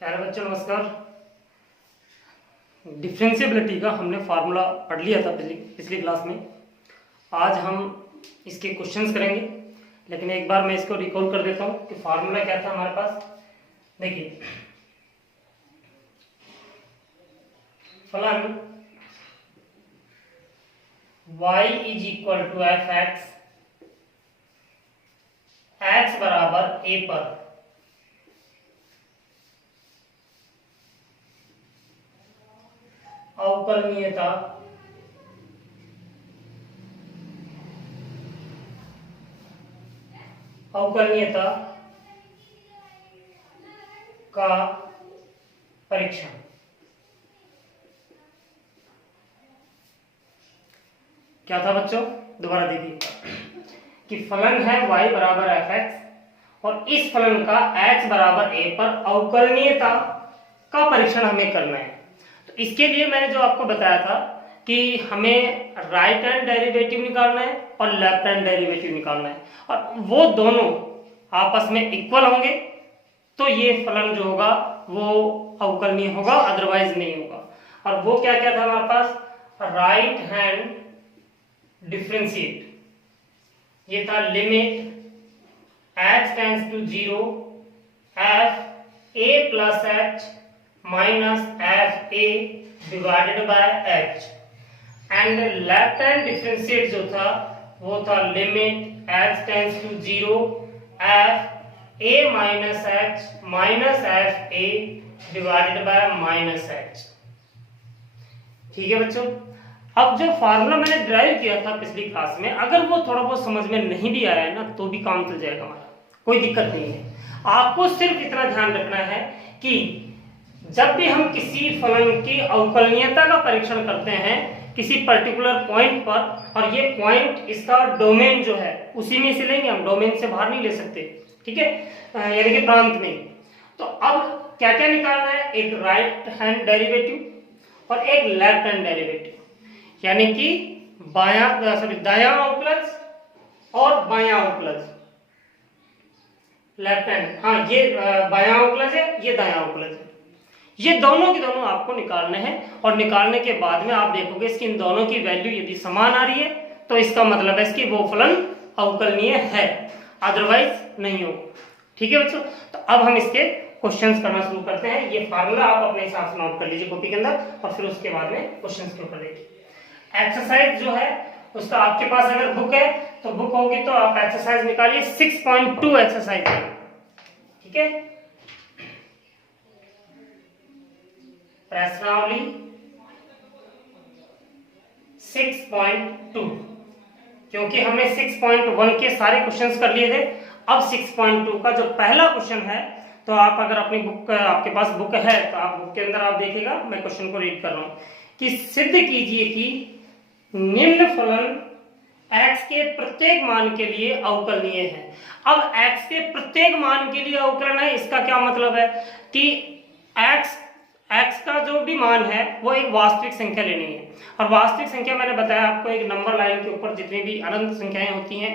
प्यारे बच्चों नमस्कार। डिफरेंशिएबिलिटी का हमने फार्मूला पढ़ लिया था पिछली क्लास में। आज हम इसके क्वेश्चंस करेंगे, लेकिन एक बार मैं इसको रिकॉल कर देता हूँ कि फार्मूला क्या था हमारे पास। देखिए, फलन y is equal to F X, X बराबर ए पर अवकलनीयता का परीक्षण। क्या था बच्चों, दोबारा देखिए कि फलन है y बराबर एफ एक्स और इस फलन का x बराबर a पर अवकलनीयता का परीक्षण हमें करना है। तो इसके लिए मैंने जो आपको बताया था कि हमें राइट हैंड डेरिवेटिव निकालना है और लेफ्ट हैंड डेरिवेटिव निकालना है, और वो दोनों आपस में इक्वल होंगे तो ये फलन जो होगा वो अवकलनीय होगा, अदरवाइज नहीं होगा। और वो क्या क्या था हमारे पास, राइट हैंड डिफरेंशिएट, ये था limit h tends to 0 f a plus h minus F A divided by h, and left hand differentiate जो था वो था limit h tends to 0 F A minus h minus F A divided by minus h। ठीक है बच्चों, अब जो formula मैंने ड्राइव किया था पिछली क्लास में, अगर वो थोड़ा बहुत समझ में नहीं भी आया है ना तो भी काम चल जाएगा हमारा, कोई दिक्कत नहीं है। आपको सिर्फ इतना ध्यान रखना है कि जब भी हम किसी फलन की अवकलनीयता का परीक्षण करते हैं किसी पर्टिकुलर पॉइंट पर, और ये पॉइंट इसका डोमेन जो है उसी में से लेंगे हम, डोमेन से बाहर नहीं ले सकते, ठीक है, यानी कि प्रांत में। तो अब क्या क्या निकालना है, एक राइट हैंड डेरिवेटिव और एक लेफ्ट हैंड डेरिवेटिव, यानी कि दायां अवकलज और बायां अवकलज। लेफ्ट हैंड, हाँ ये बायां अवकलज है, ये दायां अवकलज है। ये दोनों के दोनों आपको निकालने हैं, और निकालने के बाद में आप देखोगे इसकी इन दोनों की वैल्यू यदि समान आ रही है तो इसका मतलब है इसकी वो फलन अवकलनीय है, अदरवाइज नहीं होगा। ठीक है बच्चों, तो अब हम इसके क्वेश्चंस करना शुरू करते हैं। ये फार्मूला आप अपने हिसाब से नोट कर लीजिए कॉपी के अंदर, और फिर उसके बाद में क्वेश्चंस के ऊपर देखिए। एक्सरसाइज जो है उसका आपके पास अगर बुक है तो बुक होगी तो आप एक्सरसाइज निकालिए, 6.2 एक्सरसाइज है, ठीक है। प्रश्नावली 6.2, क्योंकि हमने 6.1 के सारे क्वेश्चंस कर लिए थे। अब 6.2 का जो पहला क्वेश्चन है, तो आप अगर अपनी बुक, आपके पास बुक है तो आप बुक के अंदर आप देखिएगा, मैं क्वेश्चन को रीड कर रहा हूं कि सिद्ध कीजिए कि निम्न फलन x के प्रत्येक मान के लिए अवकलनीय है। अब x के प्रत्येक मान के लिए अवकलन है, इसका क्या मतलब है कि x का जो भी मान है वो एक वास्तविक संख्या लेनी है, और वास्तविक संख्या मैंने बताया आपको एक नंबर लाइन के ऊपर जितनी भी अनंत संख्याएं होती हैं,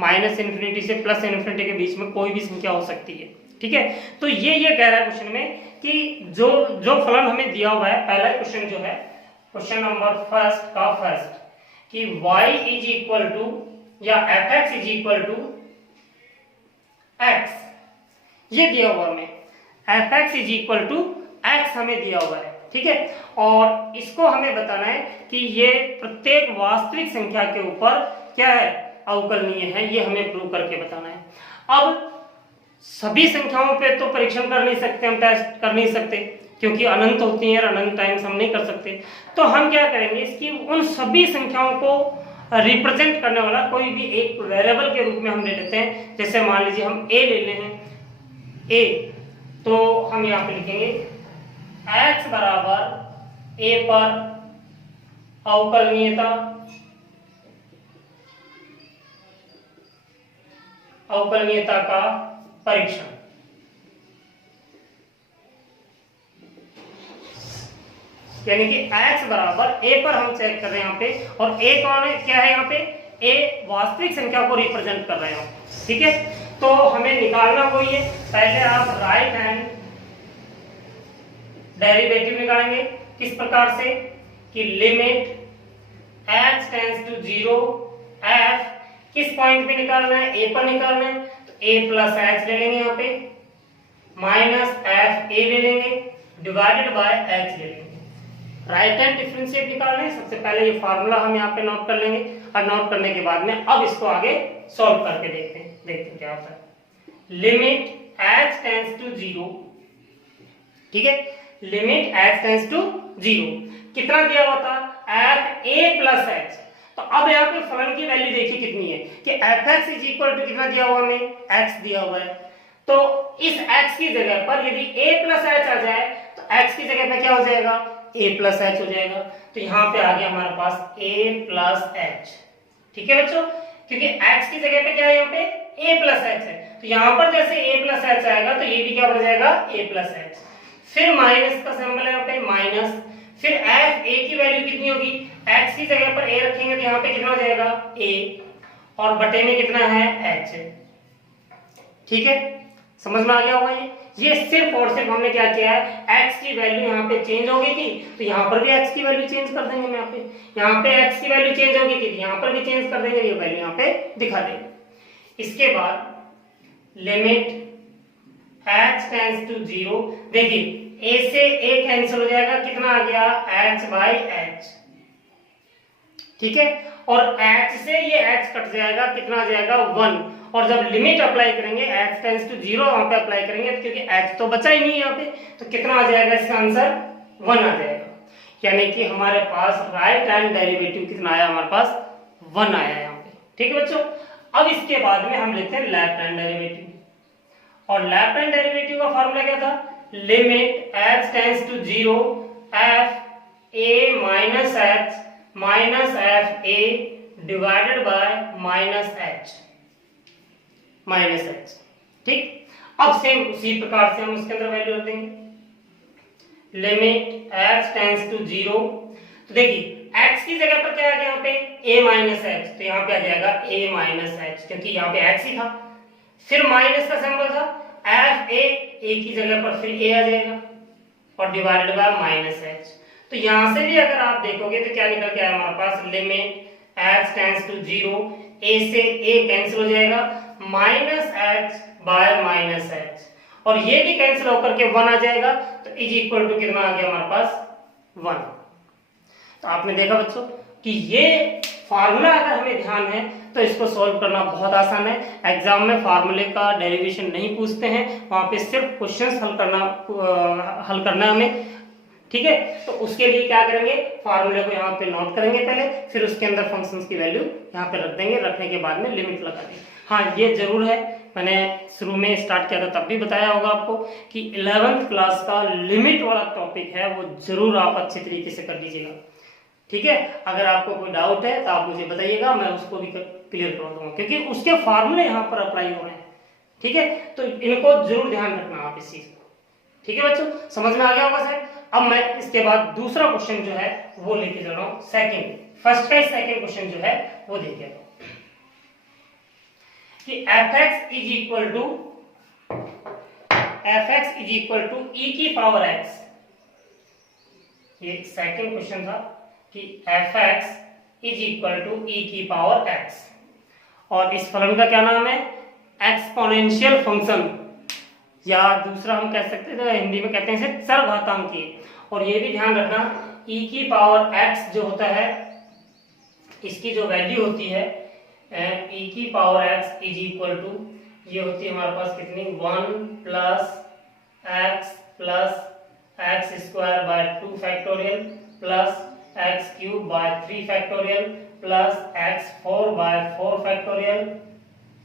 माइनस इन्फिनिटी से प्लस इन्फिनिटी के बीच में कोई भी संख्या हो सकती है, ठीक है। तो ये कह रहा है क्वेश्चन में कि जो फलन हमें दिया हुआ है, पहला क्वेश्चन जो है क्वेश्चन नंबर फर्स्ट का फर्स्ट, कि y इज इक्वल टू या F X is equal to X, ये दिया हुआ हमें, F X is equal to X हमें दिया हुआ है, ठीक है। और इसको हमें बताना है कि ये प्रत्येक वास्तविक संख्या के ऊपर क्या है, अवकलनीय है, ये हमें प्रूव करके बताना है। अब सभी संख्याओं पे तो परीक्षण कर नहीं सकते, हम टेस्ट कर नहीं सकते क्योंकि अनंत होती है और अनंत टाइम्स हम नहीं कर सकते। तो हम क्या करेंगे, इसकी उन सभी संख्याओं को रिप्रेजेंट करने वाला कोई भी एक वेरिएबल के रूप में हम ले लेते हैं। जैसे मान लीजिए हम a ले लें, a, तो हम यहाँ पे लिखेंगे x बराबर a पर अवकलनीयता का परीक्षण। यानी कि x बराबर a पर हम चेक कर रहे हैं यहाँ पे, और a कौन है, क्या है यहाँ पे, a वास्तविक संख्या को रिप्रेजेंट कर रहे हैं, ठीक है। तो हमें निकालना वही है, पहले आप राइट हैंड डेरिवेटिव निकालेंगे किस प्रकार से कि limit h tends to 0 f किस पॉइंट पे निकालना है, a पर निकालना है, तो a प्लस h ले लेंगे यहाँ पे माइनस एफ ए ले लेंगे डिवाइडेड बाय h ले लेंगे। राइट हैंड डिफरेंशिएट निकालना है, सबसे पहले ये फार्मूला हम यहाँ पे नोट कर लेंगे और नोट करने के बाद में अब इसको आगे सॉल्व करके देखते हैं क्या होता है। लिमिट h टेंड्स टू 0, ठीक है, लिमिट h टेंड्स टू 0 कितना दिया हुआ था एफ ए प्लस एच। तो अब यहाँ पे फलन की वैल्यू देखिए कितनी है कि F X is equal to कितना दिया हुआ हमें x दिया हुआ है। तो इस x की जगह पर यदि a प्लस एच आ जाए तो x की जगह पे क्या हो जाएगा a प्लस एच हो जाएगा। तो यहाँ पे आ गया हमारे पास a प्लस एच, ठीक है बच्चों, क्योंकि x की जगह पे क्या है यहाँ पे a प्लस एच है, तो यहाँ पर जैसे a प्लस एच आएगा तो ये भी क्या बन जाएगा a प्लस एच। फिर माइनस का सिंबल है यहाँ पे माइनस, फिर एफ ए की वैल्यू कितनी होगी, x की जगह पर a रखेंगे तो यहाँ पे कितना हो जाएगा a और बटे में कितना है h, ठीक है, समझ में आ गया होगा। ये सिर्फ और सिर्फ हमने क्या किया है x की वैल्यू यहाँ पे चेंज हो गई थी तो यहाँ पर भी x की वैल्यू चेंज कर देंगे। यहाँ पे x की वैल्यू चेंज हो गई थी यहाँ पर भी चेंज कर देंगे, ये वैल्यू यहाँ पे दिखा देंगे। इसके बाद लिमिट h टेंड्स टू 0, देखिए a से a कैंसिल हो जाएगा, कितना आ गया h बाई h, ठीक है, और h से ये h कट जाएगा, कितना आ जाएगा 1, और जब लिमिट अप्लाई करेंगे h टेंड्स टू 0 वहां पे अप्लाई करेंगे क्योंकि h तो बचा ही नहीं यहाँ पे, तो कितना आ जाएगा इसका आंसर 1 आ जाएगा। यानी कि हमारे पास राइट हैंड डेरिवेटिव कितना आया, हमारे पास 1 आया यहाँ पे, ठीक है बच्चों। अब इसके बाद में हम लेते हैं लेफ्ट हैंड डेरिवेटिव, और लेफ्ट हैंड डेरिवेटिव का फॉर्मूला क्या था, limit h tends to 0 f a minus h minus F A divided by minus H, ठीक। अब सेम उसी प्रकार से हम उसके अंदर वैल्यू रख देंगे लिमिट h टेंड्स टू 0, तो देखिए x की जगह पर क्या आ गया यहाँ पे a माइनस एच, तो यहाँ पे आ जाएगा a माइनस एच क्योंकि यहाँ पे x ही था, फिर माइनस का सिंबल था एफ ए की जगह पर फिर a आ जाएगा और डिवाइडेड बाय माइनस एच। तो यहां से भी अगर आप देखोगे तो क्या निकल के आया हमारे पास limit h tends to 0, a से a कैंसिल हो जाएगा minus h by minus h, और ये भी कैंसिल होकर के 1 आ जाएगा, तो इज इक्वल टू कितना आ गया हमारे पास 1। तो आपने देखा बच्चों कि ये फार्मूला अगर हमें ध्यान है तो इसको सॉल्व करना बहुत आसान है। एग्जाम में फार्मूले का डेरिवेशन नहीं पूछते हैं, वहां पे सिर्फ क्वेश्चंस हल करना है हमें, ठीक है। तो उसके लिए क्या करेंगे, फार्मूले को यहाँ पे नोट करेंगे पहले, फिर उसके अंदर फंक्शंस की वैल्यू यहाँ पे रख देंगे, रखने के बाद में लिमिट लगा देंगे। हाँ ये जरूर है, मैंने शुरू में स्टार्ट किया था तब भी बताया होगा आपको कि 11th क्लास का लिमिट वाला टॉपिक है वो जरूर आप अच्छे तरीके से कर लीजिएगा, ठीक है। अगर आपको कोई डाउट है तो आप मुझे बताइएगा, मैं उसको भी क्लियर कर दूंगा क्योंकि उसके फार्मूले यहाँ पर अप्लाई हो रहे हैं, ठीक है। तो इनको जरूर ध्यान रखना आप इस चीज को, ठीक है बच्चों, समझ में आ गया होगा सर। अब मैं इसके बाद दूसरा क्वेश्चन जो है वो लेके जा रहा हूं, फर्स्ट का सेकंड क्वेश्चन जो है वो देखिए कि fx is equal to e की पावर x, ये सेकंड क्वेश्चन था कि fx is equal to e की पावर x, और इस फलन का क्या नाम है एक्सपोनेंशियल फंक्शन, या दूसरा हम कह सकते हैं हिंदी में कहते हैं चरघातांकीय। और ये भी ध्यान रखना e की पावर x जो होता है इसकी जो वैल्यू होती है e की power x is equal to, ये होती है हमारे पास कितनी 1 plus x square by 2 factorial plus x cube by 3 factorial plus x 4 by 4 factorial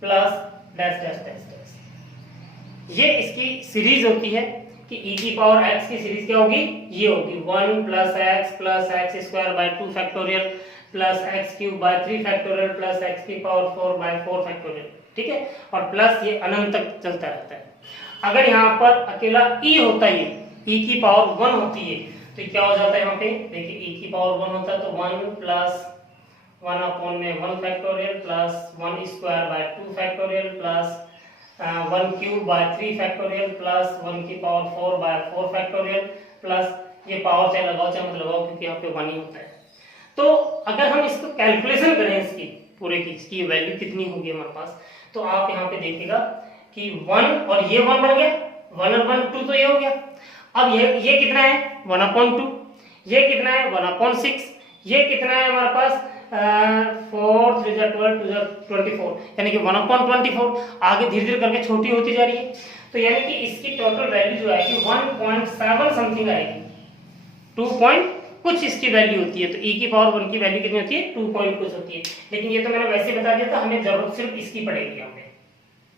plus dash dash dash dash. ये इसकी सीरीज होती है कि e की पावर x की सीरीज क्या होगी, ये होगी 1 plus x square by 2 factorial plus x cube by 3 factorial plus x की पावर 4 बाय 4 फैक्टोरियल, ठीक है। और प्लस ये अनंत तक चलता रहता है। अगर यहाँ पर अकेला e होता है, e की पावर 1 होती है, तो क्या हो जाता है यहाँ पे देखिए e की पावर 1 होता है तो 1 प्लस 1 अपॉन में 1 factorial plus 1 square by 2 factorial plus 1 cube by 3 factorial plus 1 की पावर 4 बाय 4 फैक्टोरियल प्लस ये पावर चाहे लगाओ चाहे मत लगाओ क्योंकि यहाँ पे 1 ही होता है। तो अगर हम इसको कैलकुलेशन करें इसकी पूरे की इसकी वैल्यू कितनी होगी हमारे पास, तो आप यहाँ पे देखिएगा कि 1 और ये 1 बन गया, 1 और 1 2 तो ये हो गया। अब ये कितना है 1/2, ये कितना है 1/6, ये कितना है हमारे पास 4 3 12 2 24, यानी कि 1/24। आगे धीरे धीरे करके छोटी होती जा रही है, तो यानी कि इसकी टोटल वैल्यू जो आएगी 1.7 समथिंग आएगी, 2 पॉइंट कुछ इसकी वैल्यू होती है। तो e की पावर 1 की वैल्यू कितनी होती है 2 पॉइंट कुछ होती है, लेकिन ये तो मैंने वैसे बता दिया था, हमें जरूरत सिर्फ इसकी पड़ेगी यहाँ पे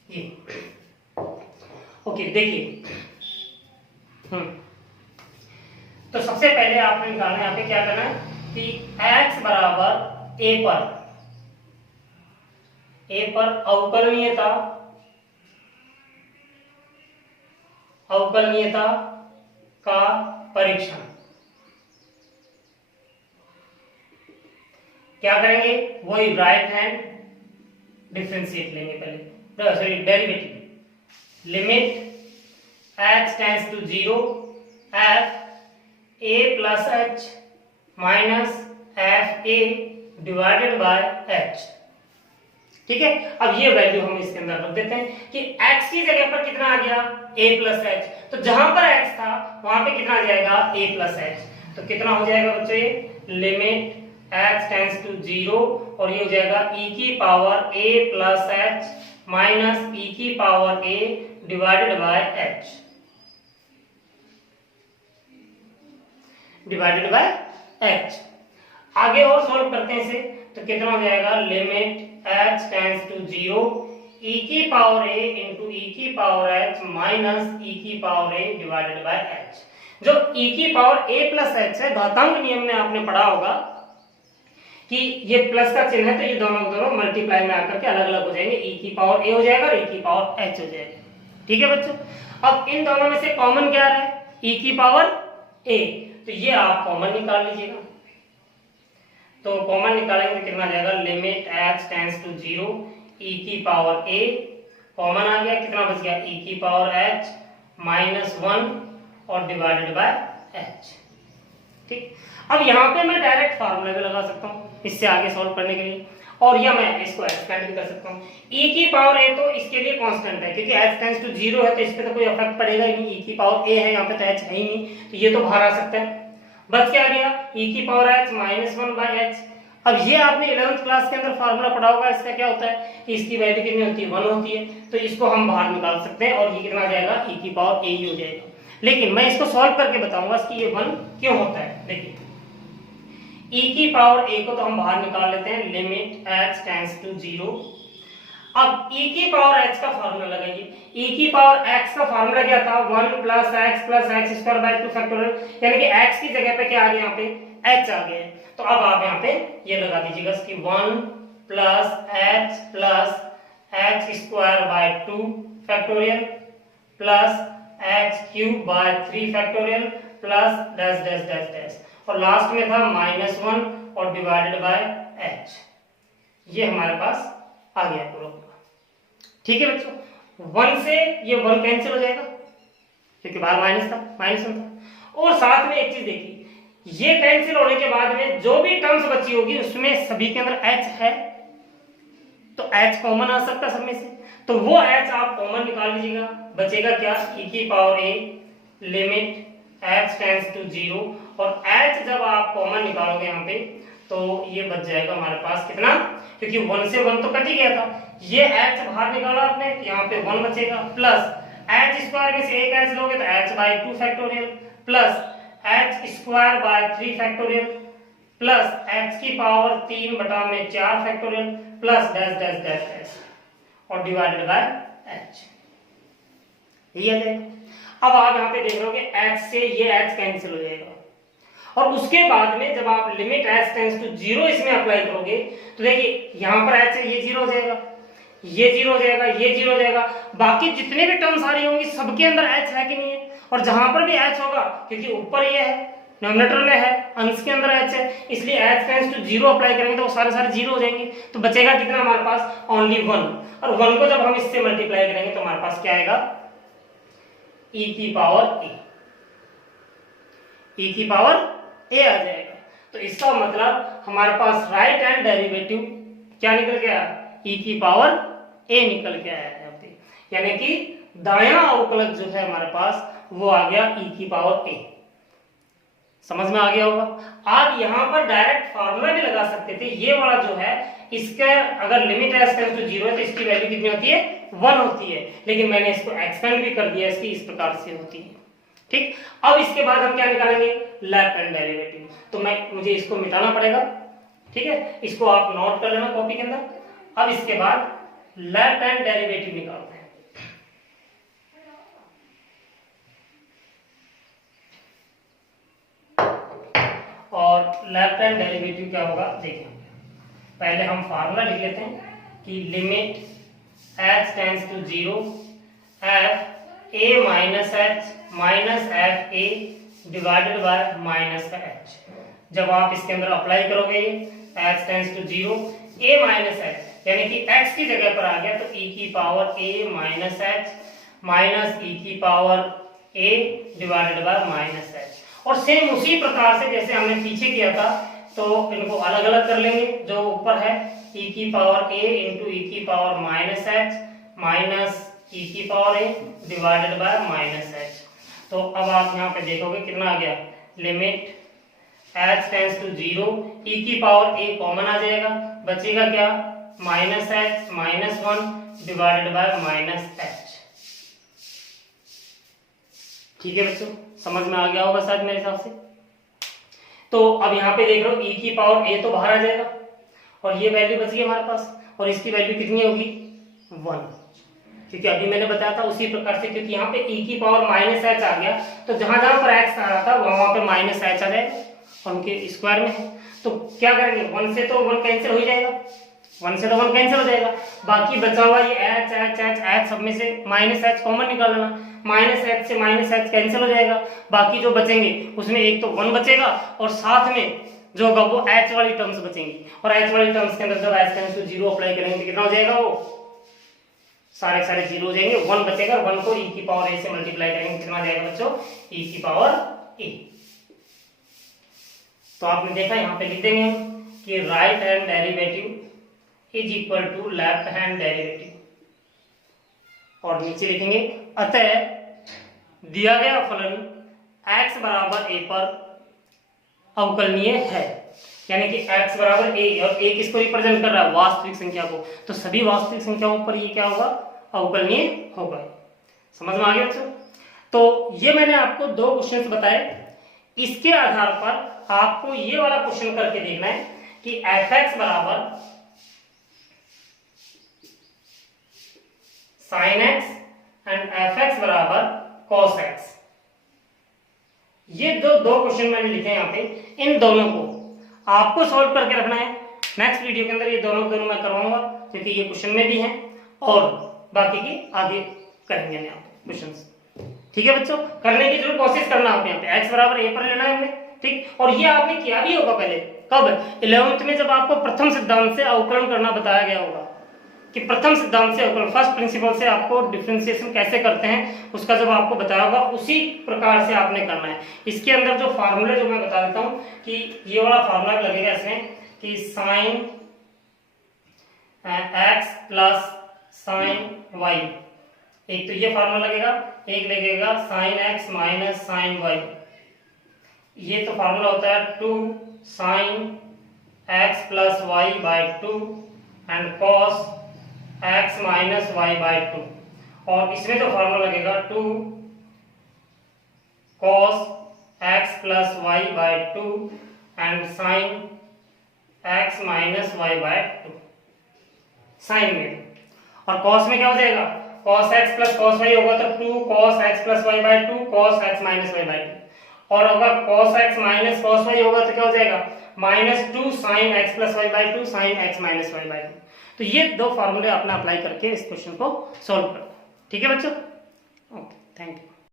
ये। ओके देखिए, तो सबसे पहले आपने निकालना है यहाँ पे क्या करना है कि x बराबर a पर अवकलनीयता का परीक्षण क्या करेंगे, वही राइट हैंड डिफरेंशिएट लेंगे पहले, sorry derivative, limit h tends to 0 f a plus h minus f a divided by h। ठीक है, अब ये वैल्यू हम इसके अंदर रख देते हैं कि x की जगह पर कितना आ गया a प्लस h, तो जहां पर x था वहां पे कितना आ जाएगा a प्लस h। तो कितना हो जाएगा बच्चों ये लिमिट h टेंड्स टू 0 और ये हो जाएगा e की power a plus h minus e की power a divided by h divided by h। आगे और सॉल्व करते हैं इसे, तो कितना हो जाएगा limit h tends to 0 e की पावर a इंटू e की पावर h माइनस e की power a divided by h। जो e की पावर a प्लस h है, घातांक नियम में आपने पढ़ा होगा कि ये प्लस का चिन्ह है तो ये दोनों मल्टीप्लाई में आकर के अलग अलग हो जाएंगे, e की पावर a हो जाएगा और e की पावर h हो जाएगा। ठीक है बच्चों, अब इन दोनों में से कॉमन क्या है e की पावर a, तो ये आप कॉमन निकाल लीजिएगा। तो कॉमन निकालेंगे तो कितना जाएगा limit h tends to 0 e की पावर a, कॉमन आ गया, कितना बच गया e की पावर h माइनस 1 और डिवाइडेड बाय h। ठीक, अब यहाँ पे मैं डायरेक्ट फार्मूला भी लगा सकता हूँ इससे आगे सॉल्व करने के लिए, और या मैं इसको एक्सपेंड भी कर सकता हूँ। e की पावर a तो इसके लिए कांस्टेंट है क्योंकि h टेंड्स टू 0 है तो इस पे तो कोई इफेक्ट पड़ेगा ही नहीं, e की पावर a है यहाँ पे तो h है ही नहीं, तो ये तो बाहर आ सकता है। बस क्या आ गया e की power h minus 1 by h। अब ये आपने 11th क्लास के अंदर फार्मूला पढ़ा होगा, इसका क्या होता है कि इसकी वैल्यू कितनी होती है 1 होती है, तो इसको हम बाहर निकाल सकते हैं और ये कितना जाएगा e की पावर a ही हो जाएगा। लेकिन मैं इसको सॉल्व करके बताऊंगा कि ये 1 क्यों होता है। देखिए e की पावर a को तो हम बाहर निकाल लेते हैं, लिमिट h टेंड्स टू 0। अब e की पावर h का फार्मूला लगाइए, e की पावर x का फार्मूला क्या था 1 plus x square by 2 factorial, यानी कि x की जगह पे क्या आ गया यहाँ पे h आ गया है। तो अब आप यहाँ पे ये लगा दीजिएगा कि 1 plus h square by 2 factorial plus h cube by 3 factorial plus dash dash dash dash, और लास्ट में था माइनस 1 और डिवाइडेड बाय h। ये हमारे पास आ गया पूरा। ठीक है बच्चों, 1 से ये 1 कैंसिल हो जाएगा क्योंकि बाहर माइनस था, और साथ में एक चीज देखिए, ये कैंसिल होने के बाद में जो भी टर्म्स बची होगी उसमें सभी के अंदर h है, तो h कॉमन आ सकता है सब में से, तो वो h आप कॉमन निकाल लीजिएगा। बचेगा क्या e की power a limit h tends to 0, और h जब आप कॉमन निकालोगे यहाँ पे तो ये बच जाएगा हमारे पास कितना, क्योंकि 1 से 1 तो कट ही गया था, ये h बाहर निकाला आपने, यहाँ पे 1 बचेगा, प्लस h स्क्वायर में से एक h लोगे तो h by 2 factorial plus h square by 3 factorial plus h की पावर 3 बटा में 4 factorial plus dash dash dash dash और डिवाइडेड बाय h। ये आ जाएगा। अब आप यहाँ पे देख रहे हो h से ये h कैंसिल हो जाएगा, और उसके बाद में जब आप लिमिट h टेंड्स टू 0 इसमें अप्लाई करोगे तो देखिए यहाँ पर h है, ये 0 हो जाएगा, ये 0 हो जाएगा, ये 0 हो जाएगा, बाकी जितने भी टर्म्स आ रही होंगी सबके अंदर h है कि नहीं है, और जहां पर भी h होगा क्योंकि ऊपर ये है डिनोमिनेटर में है, अंश के अंदर h है, इसलिए h टेंड्स टू 0 अप्लाई करेंगे तो वो सारे 0 हो जाएंगे, तो बचेगा कितना हमारे पास ओनली 1, और 1 को जब हम इससे मल्टीप्लाई करेंगे तो हमारे पास क्या आएगा e की पावर a। e की पावर a आ जाएगा। तो इसका मतलब हमारे पास राइट हैंड डेरिवेटिव क्या निकल गया, e की पावर a निकल के आया है पे, यानी कि दायां अवकलज जो है हमारे पास वो आ गया e की पावर a। समझ में आ गया होगा। आप यहाँ पर डायरेक्ट फार्मूला भी लगा सकते थे, ये वाला जो है इसका अगर लिमिट है इसका तो 0 है तो इसकी वैल्यू कितनी होती है, 1 होती है, लेकिन मैंने इसको एक्सपेंड भी कर दिया, इसकी इस प्रकार से होती है। ठीक, अब इसके बाद हम क्या निकालेंगे, लेफ्ट हैंड डेरिवेटिव। तो मुझे इसको मिटाना पड़ेगा, ठीक है, इसको आप नोट कर लेना कॉपी के अंदर। अब इसके बाद लेफ्ट हैंड डेरिवेटिव निकालते हैं। और लेफ्ट हैंड डेरिवेटिव क्या होगा देखिए, पहले हम फार्मूला लिख लेते हैं कि limit h tends to 0 f a minus h minus F A divided by minus का h। जब आप इसके अंदर अप्लाई करोगे h tends to 0 a minus h, यानी कि x की जगह पर आ गया तो e की power a minus h minus e की power a divided by minus h। और सेम उसी प्रकार से जैसे हमने पीछे किया था, तो इनको अलग अलग कर लेंगे। जो ऊपर है e की पावर a इंटू ई की पावर माइनस h माइनस ई की power a divided by minus h। तो अब आप यहाँ पे देखोगे कितना आ गया, limit h tends to 0 e की पावर a कॉमन आ जाएगा, बचेगा क्या, minus h minus 1 divided by minus h। ठीक है बच्चों, समझ में आ गया होगा शायद मेरे हिसाब से। तो अब यहाँ पे देख लो e की पावर a तो बाहर आ जाएगा और ये वैल्यू बच गई हमारे पास, और इसकी वैल्यू कितनी होगी, 1, क्योंकि अभी मैंने बताया था उसी प्रकार से, क्योंकि यहाँ पे e की पावर माइनस h आ गया तो जहां जहां पर x आ रहा था वहां पे माइनस h आ जाएगा और उनके स्क्वायर में है। तो क्या करेंगे, 1 से तो 1 कैंसिल हो जाएगा, 1 से तो 1 कैंसिल हो जाएगा, बाकी बचा हुआ ये h सब में से माइनस h कॉमन निकाल लेना, माइनस h से माइनस h कैंसिल हो जाएगा, बाकी जो बचेंगे उसमें एक तो 1 बचेगा और साथ में जो होगा वो h वाली टर्म्स बचेंगी, और h वाली टर्म्स के अंदर जब h टेंड्स टू 0 अप्लाई करेंगे तो कितना हो जाएगा, वो सारे 0 हो जाएंगे, 1 बचेगा, 1 को e की पावर a से मल्टीप्लाई करेंगे कितना आ जाएगा बच्चों, e की पावर a। तो आपने देखा यहाँ पे लिख देंगे हम कि right hand derivative is equal to left hand derivative, और नीचे लिखेंगे अतः दिया गया फलन x बराबर a पर अवकलनीय है, यानी कि x बराबर a, और a किसको रिप्रेजेंट कर रहा है, वास्तविक संख्या को, तो सभी वास्तविक संख्याओं पर ये क्या होगा, अवकलनीय होगा। समझ में आ गया बच्चों। तो ये मैंने आपको 2 क्वेश्चंस बताए, इसके आधार पर आपको ये वाला क्वेश्चन करके देखना है कि fx बराबर sin x एंड fx बराबर cos x। ये जो 2 क्वेश्चन मैंने लिखे हैं यहाँ पे, इन दोनों को आपको सॉल्व करके रखना है। नेक्स्ट वीडियो के अंदर ये दोनों मैं करवाऊंगा, क्योंकि ये क्वेश्चन में भी हैं और बाकी की आगे करेंगे हम यहाँ पे क्वेश्चंस। ठीक है बच्चों, करने की जरूर कोशिश करना आप यहाँ पे, x बराबर a पर लेना है हमने, ठीक। और ये आपने किया भी होगा पहले, कब, 11th में जब आपको प्रथम सिद्धांत से अवकलन करना बताया गया होगा, कि प्रथम सिद्धांत से अवकलन, फर्स्ट प्रिंसिपल से आपको डिफरेंशिएशन कैसे करते हैं उसका जब आपको बताया होगा, उसी प्रकार से आपने करना है। इसके अंदर जो फार्मूले जो मैं बता देता हूँ कि ये वाला फार्मूला लगेगा इसमें कि sine x plus sine y, एक तो ये फार्मूला लगेगा, एक लगेगा sine x minus sine y। ये तो फार्मूला होता है 2 sine x plus y by 2 and cos x minus Y by 2, और इसमें तो फार्मूला लगेगा 2 cos x plus Y by 2 and sine x minus Y by 2 sine में, और cos में क्या हो जाएगा, cos x plus cos y होगा तो 2 cos x plus y by 2 cos x minus y by 2, और अगर cos x minus cos y होगा तो क्या हो जाएगा, minus 2 sine x plus y by 2 sine x minus y by 2। तो ये 2 फार्मूले आपने अप्लाई करके इस क्वेश्चन को सॉल्व करना। ठीक है बच्चों, ओके, थैंक यू।